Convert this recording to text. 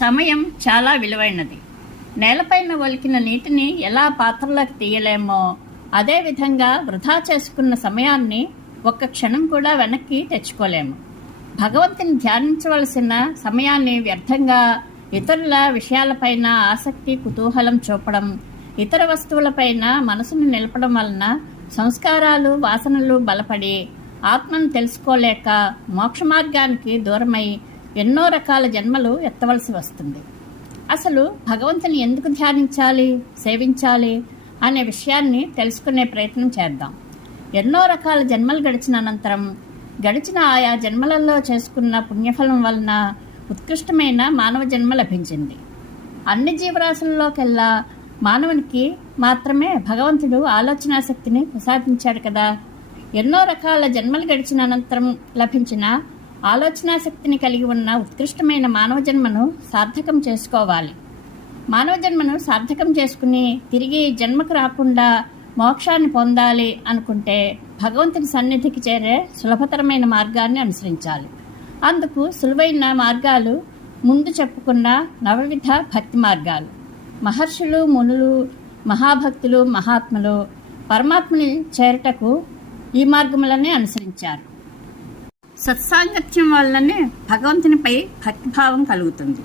సమయం చాలా విలువైనది. నేలపైన ఒలికిన నీటిని ఎలా పాత్రలోకి తీయలేమో అదేవిధంగా వృధా చేసుకున్న సమయాన్ని ఒక్క క్షణం కూడా వెనక్కి తెచ్చుకోలేము. భగవంతుని ధ్యానించవలసిన సమయాన్ని వ్యర్థంగా ఇతరుల విషయాలపైన ఆసక్తి కుతూహలం చూపడం ఇతర వస్తువులపైన మనసును నిలపడం వలన సంస్కారాలు వాసనలు బలపడి ఆత్మను తెలుసుకోలేక మోక్ష మార్గానికి దూరమై ఎన్నో రకాల జన్మలు ఎత్తవలసి వస్తుంది. అసలు భగవంతుని ఎందుకు ధ్యానించాలి సేవించాలి అనే విషయాన్ని తెలుసుకునే ప్రయత్నం చేద్దాం. ఎన్నో రకాల జన్మలు గడిచిన అనంతరం గడిచిన ఆయా జన్మలలో చేసుకున్న పుణ్యఫలం వలన ఉత్కృష్టమైన మానవ జన్మ లభించింది. అన్ని జీవరాశుల్లోకెల్లా మానవునికి మాత్రమే భగవంతుడు ఆలోచనా శక్తిని ప్రసాదించాడు కదా. ఎన్నో రకాల జన్మలు గడిచిన అనంతరం లభించిన ఆలోచనాశక్తిని కలిగి ఉన్న ఉత్కృష్టమైన మానవ జన్మను సార్థకం చేసుకోవాలి. మానవ జన్మను సార్థకం చేసుకుని తిరిగి జన్మకు రాకుండా మోక్షాన్ని పొందాలి అనుకుంటే భగవంతుని సన్నిధికి చేరే సులభతరమైన మార్గాన్ని అనుసరించాలి. అందుకు సులువైన మార్గాలు ముందు చెప్పుకున్న నవవిధ భక్తి మార్గాలు. మహర్షులు మునులు మహాభక్తులు మహాత్ములు పరమాత్మని చేరటకు ఈ మార్గములనే అనుసరించారు. సత్సాంగత్యం వల్లనే భగవంతునిపై భక్తిభావం కలుగుతుంది.